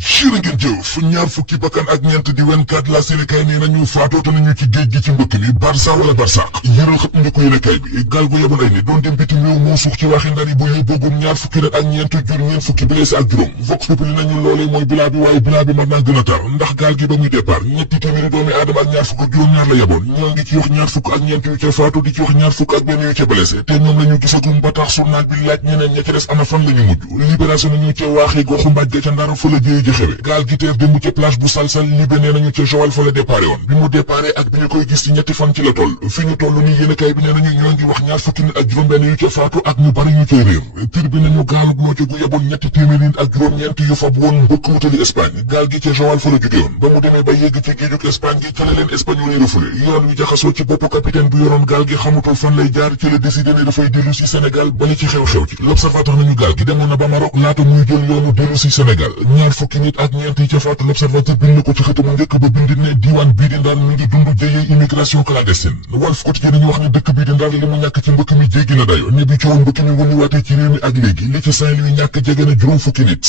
jërë ngeen jëf ñaar fukki bakkan ak ñeent di 24 la Sénégal nee nañu faatoote nañu ci géej gi ci mbëkk mi Barça wala Barsaq yëral xët njëkk yéenekaay bi gaal gu yeboon ay nit doon dem bitim réew moo suux ci waxi ndar yi bu yóbboogum ñaar fukki nit ak ñeent jur ñeent fukki blessé ak juróom Vox Populi nañu loolee mooy bilaa bi waaye bilaa bi mën naa gën a tar ndax gaal gi ba muy départ ñetti téeméeri doomi aadama ak ñaar fukk ak juróom-ñaar la yeboon ñoo ngi ci wax ñaar fukk ak ñeent yu ca faatu di ci wax ñaar fukk ak benn yu ca blessé te ñoom lañu gisagum ba tax journal bi laaj ñeneen ña ca des ana fan lañu mujj libération nañu ca waaxi goxu mbaj ga ca ndar fa la jëye ji xewe gaal gi teer démb ca plage bu salsal libé nee nañu ca Joal fa la déparé woon bi mu déparé ak bi ñu koy gis ci ñetti fan ci la toll fi ñu toll nii yéenekaay bi nee nañu ñoo ngi wax ñaar fukki nit ak juróom-benn yu ca faatu ak ñu bari ñu cay réer tir bi nañu gaalub loo ca gu yeboon ñetti téeméeri nit ak juróom-ñeent yu fab woon mbëkk wutali Espagne gaal gi ca Joal fa la jóge woon ba mu demee ba yegg ci géejug Espagne gi ca la leen espagnol yi refoulé yoon wi jaxasoo ci boppu capitaine bu yoroon gaal gi xamutul fan lay jaar ci la décidé ne dafay dellu si Sénégal bañu ci xew-xew ci l'observateur nañu gaal gi demoon na ba Maroc laata muy jël yoonu dellu si Sénégal ñaar fukki nit ak ñeent yi ca faatu l'observateur bind ko ci xëtamu njëkk ba bind ne diwaan bii di Ndar mi ngi dund jëyee immigration clandestine Walf Quotidien dañu wax ne dëkk bii di Ndar li mu ñàkk ci mbëkk mi jéggi na dayo ne bi coow mbëkk mi wëndiwaatee ci réew mi ak léegi li ci Saint-Louis ñàkk jege na juróom fukki nit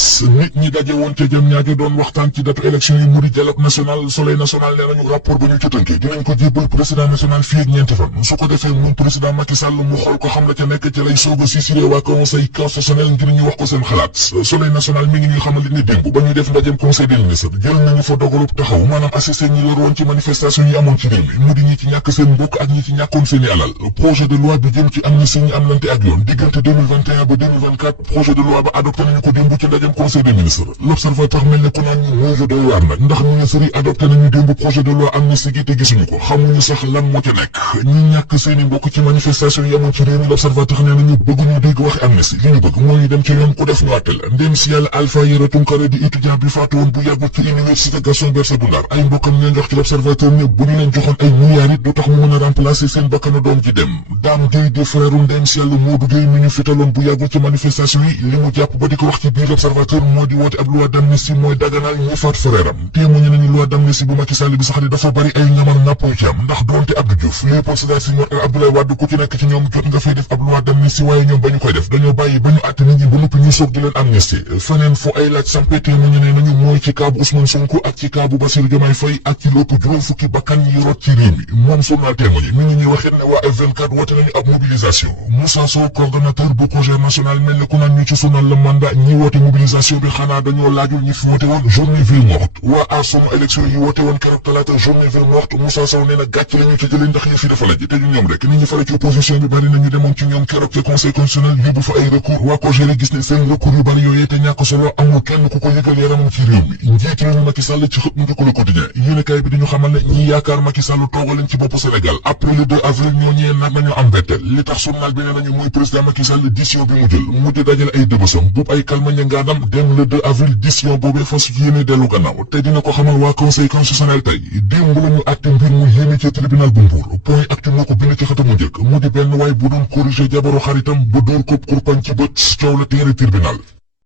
ñi daje woon ca jëm ñaajo doon waxtaan ci datu élection yi mu di dialogue national Soleil national nee nañu rapport ba ñu ca tënkee dinañ ko jébbal président national fii ak ñeenti fan su ko defee moom président Macky Sall mu xool ko xam la ca nekk ci lay soog a sisiré waa conseil constitutionnel ngir ñu wax ko seen xalaat Soleil national mi ngi ñuy xamal ni démb ba ñuy def ndajem conseil des ministres jël nañu fa dogalub taxaw maanaam assisté ñi yor woon ci manifestation yi amoon ci réew mi mu di ñi ci ñàkk seen mbokk ak ñi ci ñàkkoon seeni alal projet de loi bi jëm ci amnistie ñi am lante ak yoon diggante 2021 ba 2024 projet de loi ba adopté nañu ko démb ci ndajem conseil des ministres l'observateur mel ne ku naan ñu mooy doy waar nag ndax ministres yi adopté nañu démb projet de loi amnistie gi te gisuñu ko xamuñu sax lan moo ca nekk ñi ñàkk seeni mbokk ci manifestation yi amoon ci réew mi l'observateur nee nañu bëgguñu dégg waxi amnistie li ñu bëgg mooy ñu dem ci yoon ku def ñu àtte la ndem si yàlla Alpha Yero Tunkara di étudiant bi faatu woon bu yàggul ci université Gaston Berger bu Ndar ay mbokkam ñoo ngi wax ci l'observateur ne bu ñu leen joxoon ay milliards it du tax mu mën a remplacer seen bakkanu doom ji dem Dame Gueye di frère ndem si yàlla Modou Gueye mi ñu fitaloon bu yàggul ci manifestation yi li mu jàpp ba di ko wax ci biir l'observateur moo di woote ab loi d'amnistie mooy daganal ñi faat frère am téemuñu nañu loi d'amnistie bu Macky Sall bi sax di dafa bari ay ñamal nàppoo ci am ndax doonte Abdou Diouf Léopold Sédar Senghor ak Abdoulaye Wade ku ci nekk ci ñoom jot nga fay def ab loi d'amnistie waaye ñoom ba ñu koy def dañoo bàyyi ba ñu àtte nit ñi ba noppi ñu soog di leen amnistie feneen fu ay laaj sampé téemuñu ne nañu mooy ci kaabu Ousmane Sonko ak ci kaabu Bassirou Diomaye Faye ak ci lépp juróom fukki bakkan yi rot ci réew mi moom journal témoigné mi ngi ñuy waxit ne waa F24 woote nañu ab mobilisation Moussa Sow coordonnateur bu projet national mel ne ku naan ñu ci journal Le Mandat ñi woote mobilisation bi xanaa dañoo laajul ñi fi woote woon journée ville morte waa aar sama élection yi woote woon keroog talaata journée ville morte Moussa Sow nee na gàcc la ñu ci jëlee ndax yëf yi dafa laj te ñu ñoom rek nit ñi fare ci opposition bi bari nañu demoon ci ñoom keroog ca conseil constitutionnel yóbbu fa ay recours waa ko géré gis ne seen recours yu bari yooyee te ñàkk solo amul kenn ku ko yëgal yaramam ci réew mi njiit réew mi Macky Sall ci xët mu njëkk Le Quotidien yéenekaay bi di ñu xamal ne ñi yaakaar Macky Sall toogaleen ci bopp Sénégal après le 2 avril ñoo ñëwee nag nañu am betteel li tax journal bi nee nañu muy président Macky Sall décision bi mu jël mujj dajale ay dëbësam boobu ay kalmaña ngaadam dem le 2 avril décision boobee fas yéene dellu gannaaw te dina ko xamal waa conseil constitutionnel tey démb la ñu àtte mbir mu yéene ci tribunal bu Mbour point actu moo ko bind ci xëtamu njëkk mu di benn waay bu doon corriger jabaru xaritam ba dóor ko kurpañ ci bët coow la teere tribunal